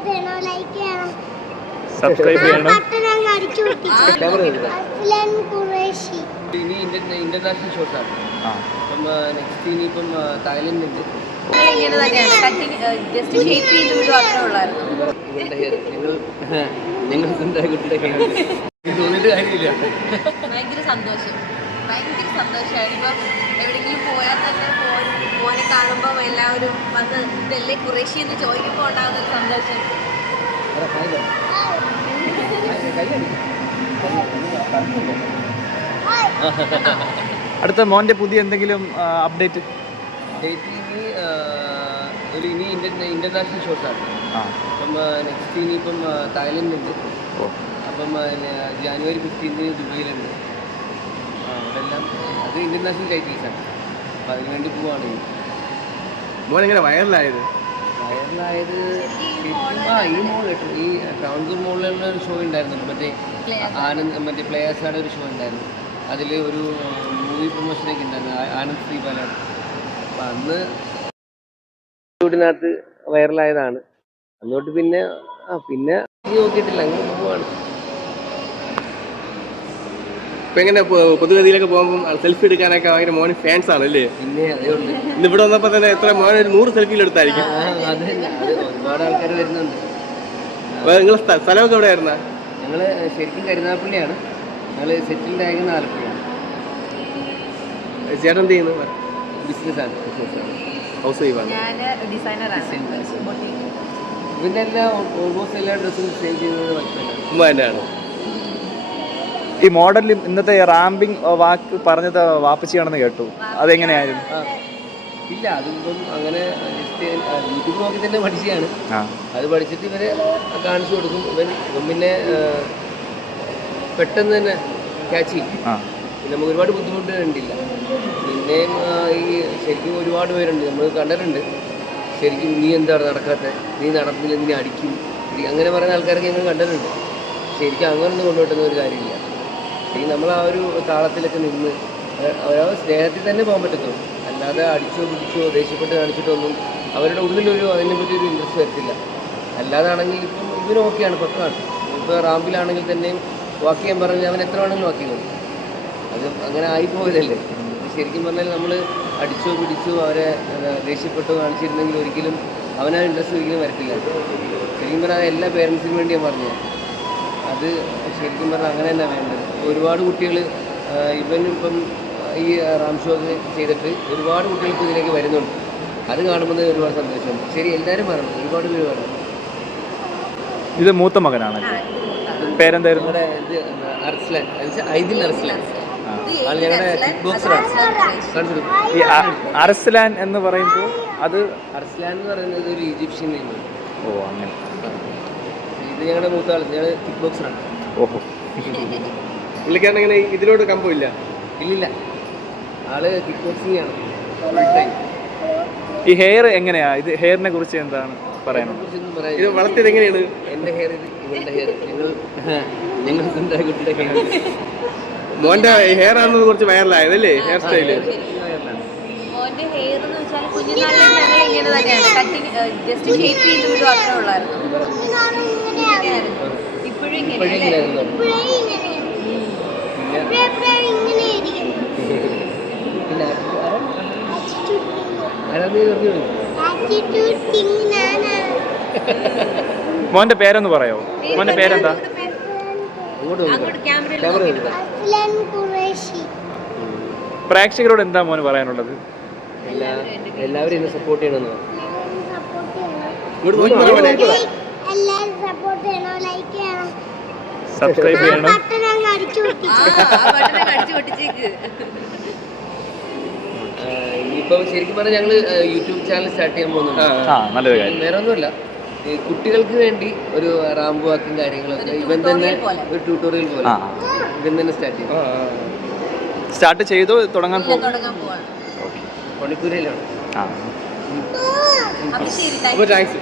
Support ചെയ്യണം. Like ചെയ്യണം subscribe ചെയ്യണം ഇനി ഇന്റർനാഷണൽ ഷോസ് ആണ്. അപ്പം നെക്സ്റ്റ് ഇനിയിപ്പം തായ്ലൻഡ് ഉണ്ട് തോന്നിയിട്ട് കാര്യമില്ല. ഭയങ്കര സന്തോഷം. ഭയങ്കര സന്തോഷമാണ് ഇപ്പം എവിടെയെങ്കിലും പോയാൽ തന്നെ പോലെ കാണുമ്പോ കാണുമ്പോൾ എല്ലാവരും വന്ന് ഇതല്ലേ കുറേശ്ശി എന്ന് ചോദിക്കുമ്പോൾ ഉണ്ടാകുന്ന സന്തോഷം. അടുത്ത മോന്റെ പുതിയ എന്തെങ്കിലും അപ്ഡേറ്റ് ഡേറ്റ് ഇനി ഒരു ഇനി ഇന്ത്യൻ ഇന്റർനാഷണൽ ഷോട്ടാണ് ആ. അപ്പം നെക്സ്റ്റ് ഇനിയിപ്പം തായ്ലൻഡ് ഉണ്ട്. അപ്പം ജാനുവരി ഫിഫ്റ്റീൻ ദുബൈയിലുണ്ട്. അതെല്ലാം അവിടെ എല്ലാം അത് ഇന്റർനാഷണൽ ടൈറ്റിൽസാണ് അപ്പം അതിന് വേണ്ടി പോവാണ് ഇനി. മോൻ എങ്ങനെ വൈറലായത് വൈറലായത് ആ ഈ മോൾ കേട്ടോ. ഈ ട്രാവൻകൂർ മോളിലുള്ള ഒരു ഷോ ഉണ്ടായിരുന്നു. മറ്റേ ആനന്ദ് മറ്റേ പ്ലേയേഴ്സാണ് ഒരു ഷോ ഉണ്ടായിരുന്നു. അതിൽ ഒരു മൂവി പ്രൊമോഷനൊക്കെ ഉണ്ടായിരുന്നു. ആനന്ദ് ശ്രീപാലാണ്. അപ്പം അന്ന് ഷൂട്ടിനകത്ത് വൈറലായതാണ് അന്നോട്ട് പിന്നെ ആ പിന്നെ നോക്കിയിട്ടില്ല. അങ്ങനെ പോവാണ്. ഇപ്പൊ എങ്ങനെ പൊ- പൊതുവേദിയിലൊക്കെ പോകുമ്പോൾ സെൽഫി എടുക്കാനൊക്കെ ഭയങ്കര മോന് ഫാൻസ് ആണ് അല്ലേ ഇന്ന് ഇവിടെ വന്നപ്പോ തന്നെ എത്ര മോൻ ഒരു നൂറ് സെൽഫിയിൽ എടുത്തായിരിക്കും. നിങ്ങൾ സ്ഥലമൊക്കെ എവിടെ ആയിരുന്ന ഞങ്ങൾ ശരിക്കും കരുനാപ്പള്ളിയാണ് ഞങ്ങൾ സെറ്റിൽഡ് ആയിരിക്കുന്ന ആലപ്പുഴയാണ്. ചേട്ടൻ എന്ത് ചെയ്യുന്നു? ബിസിനസ് ആണ് ഹൗസ് വൈഫാണ് ഇതിന്റെ എല്ലാ ഓൾമോസ്റ്റ് എല്ലാ ഡ്രസ്സും സെയിൽ ചെയ്യുന്നത് ഉമ്മ തന്നെയാണ് ഈ മോഡലിൽ ഇന്നത്തെ റാമ്പിംഗ് വാക്ക് പറഞ്ഞത് വാപ്പച്ചിയാണെന്ന് കേട്ടു. അതെങ്ങനെയായിരുന്നു? ഇല്ല അതിപ്പം അങ്ങനെ യൂട്യൂബ് നോക്കി തന്നെ പഠിച്ചതാണ്. അത് പഠിച്ചിട്ട് ഇവരെ കാണിച്ചു കൊടുക്കും. ഇവൻ പിന്നെ പെട്ടെന്ന് തന്നെ ക്യാച്ച് ചെയ്യും. നമുക്ക് ഒരുപാട് ബുദ്ധിമുട്ട് കണ്ടില്ല. പിന്നെയും ഈ ശരിക്കും ഒരുപാട് പേരുണ്ട്. നമ്മൾ കണ്ടിട്ടുണ്ട്. ശരിക്കും നീ എന്താണ് നടക്കാത്തത് നീ നടന്നില്ല നീ അടിക്കും. അങ്ങനെ പറയുന്ന ആൾക്കാരൊക്കെ ഞങ്ങൾ കണ്ടിട്ടുണ്ട്. ശരിക്കും അങ്ങനെ ഒന്നും കൊണ്ടുപോട്ടുന്ന ഒരു കാര്യമില്ല. ശരിക്കും നമ്മൾ ആ ഒരു താളത്തിലൊക്കെ നിന്ന് ആ സ്നേഹത്തിൽ തന്നെ പോകാൻ പറ്റത്തുള്ളൂ. അല്ലാതെ അടിച്ചോ പിടിച്ചോ ദേഷ്യപ്പെട്ട് കാണിച്ചിട്ടൊന്നും അവരുടെ ഉള്ളിലൊരു അതിനെപ്പറ്റി ഒരു ഇൻട്രസ്റ്റ് വരത്തില്ല. അല്ലാതാണെങ്കിൽ ഇപ്പം ഇവന് ഓക്കെയാണ് പക്കാണ്. ഇപ്പോൾ റാമ്പിലാണെങ്കിൽ തന്നെയും വാക്ക് ചെയ്യാൻ പറഞ്ഞാൽ അവൻ എത്ര വേണമെങ്കിലും വാക്ക് ചെയ്യും. അത് അങ്ങനെ ആയിപ്പോയതല്ലേ ശരിക്കും പറഞ്ഞാൽ നമ്മൾ അടിച്ചോ പിടിച്ചോ അവരെ ദേഷ്യപ്പെട്ടോ കാണിച്ചിരുന്നെങ്കിൽ ഒരിക്കലും അവനാ ഇൻട്രസ്റ്റ് ഒരിക്കലും വരത്തില്ല. ശരിക്കും പറഞ്ഞാൽ എല്ലാ പേരൻസിനും വേണ്ടി ഞാൻ പറഞ്ഞു അത് ശരിക്കും പറഞ്ഞാൽ അങ്ങനെ തന്നെ വേണ്ടത്. ഒരുപാട് കുട്ടികൾ ഇവൻ ഇപ്പം ഈ റാം ഷോ ഒക്കെ ചെയ്തിട്ട് ഒരുപാട് കുട്ടികൾ ഇപ്പോൾ ഇതിലേക്ക് വരുന്നുണ്ട്. അത് കാണുമ്പോൾ ഒരുപാട് സന്തോഷമുണ്ട്. ശരി എല്ലാവരും പറയണം. ഒരുപാട് പേര് പറയണം. ഇത് മൂത്ത മകനാണ് പേരെന്തായിരുന്നു? അർസ്ലാൻ. എന്ന് ഐദിൽ അർസ്ലാൻ. ഈ അർസ്ലാൻ പറയുമ്പോൾ അത് അർസ്ലാൻ എന്ന് പറയുന്നത് ഒരു ഈജിപ്ഷ്യൻ നെയ്മാണ് ഓ അങ്ങനെ. ഇത് ഞങ്ങളുടെ മൂത്ത ആൾ ഞങ്ങൾ കിക്ക് ബോക്സറാണ് ഓഹോ. പുള്ളിക്കാരൻ ഇങ്ങനെ ഇതിലോട്ട് കമ്പമില്ല ഇല്ലില്ല. ആൾ കിക്ക് ബോക്സിംഗ് ആണ്. ഫുൾ ടൈം ഈ ഹെയർ എങ്ങനെയാ? ഇത് ഹെയറിനെ കുറിച്ച് എന്താണ് പറയാനുള്ളത്? കുറിച്ചൊന്നും ഇത് പറയാൻ വളർത്തിയത് എങ്ങനെയാണ്? എന്റെ ഹെയർ ഇത് ഇവളുടെ ഹെയർ ഞങ്ങൾ കുട്ടിയുടെ ഹെയർ മോന്റെ ഹെയർ ആണെന്ന് കുറച്ച് ഹെയർ സ്റ്റൈൽ മോന്റെ ഹെയർ എന്ന് വെച്ചാൽ കുഞ്ഞുനാളിൽ ഞങ്ങൾ ഇങ്ങനെ തന്നെയാണ്. കട്ടിങ് ജസ്റ്റ് ഷേപ്പ് ചെയ്ത് വിടുക അത്രേ ഉള്ളായിരുന്നു. ഇങ്ങനെയാണ് ഇങ്ങനെയായിരുന്നു. ഇപ്പോഴും മോന്റെ പേരൊന്ന് പറയോ? മോന്റെ പേരെന്താ? പ്രേക്ഷകരോട് എന്താ മോന് പറയാനുള്ളത്? എല്ലാവരും എന്നെ സപ്പോർട്ട് ചെയ്യണമെന്ന് പറഞ്ഞു. സപ്പോർട്ട് ചെയ്യണം ഇങ്ങോട്ട് നോക്കി പറ മോനെ എല്ലാവരും സപ്പോർട്ട് ചെയ്യണം. ലൈക്ക് ചെയ്യണം സബ്സ്ക്രൈബ് ചെയ്യണം ഇനിയിപ്പം ശരിക്കും പറഞ്ഞാൽ ഞങ്ങൾ യൂട്യൂബ് ചാനൽ സ്റ്റാർട്ട് ചെയ്യാൻ പോകുന്നുണ്ട്. വേറെ ഒന്നുമില്ല. കുട്ടികൾക്ക് വേണ്ടി ഒരു റാമ്പ് വാക്കും കാര്യങ്ങളൊക്കെ. ഇവൻ തന്നെ. ഒരു ട്യൂട്ടോറിയൽ പോലെ. ഇവൻ തന്നെ സ്റ്റാർട്ട് ചെയ്യും. സ്റ്റാർട്ട് ചെയ്തോ? തുടങ്ങാൻ പോകും ആ. You thanks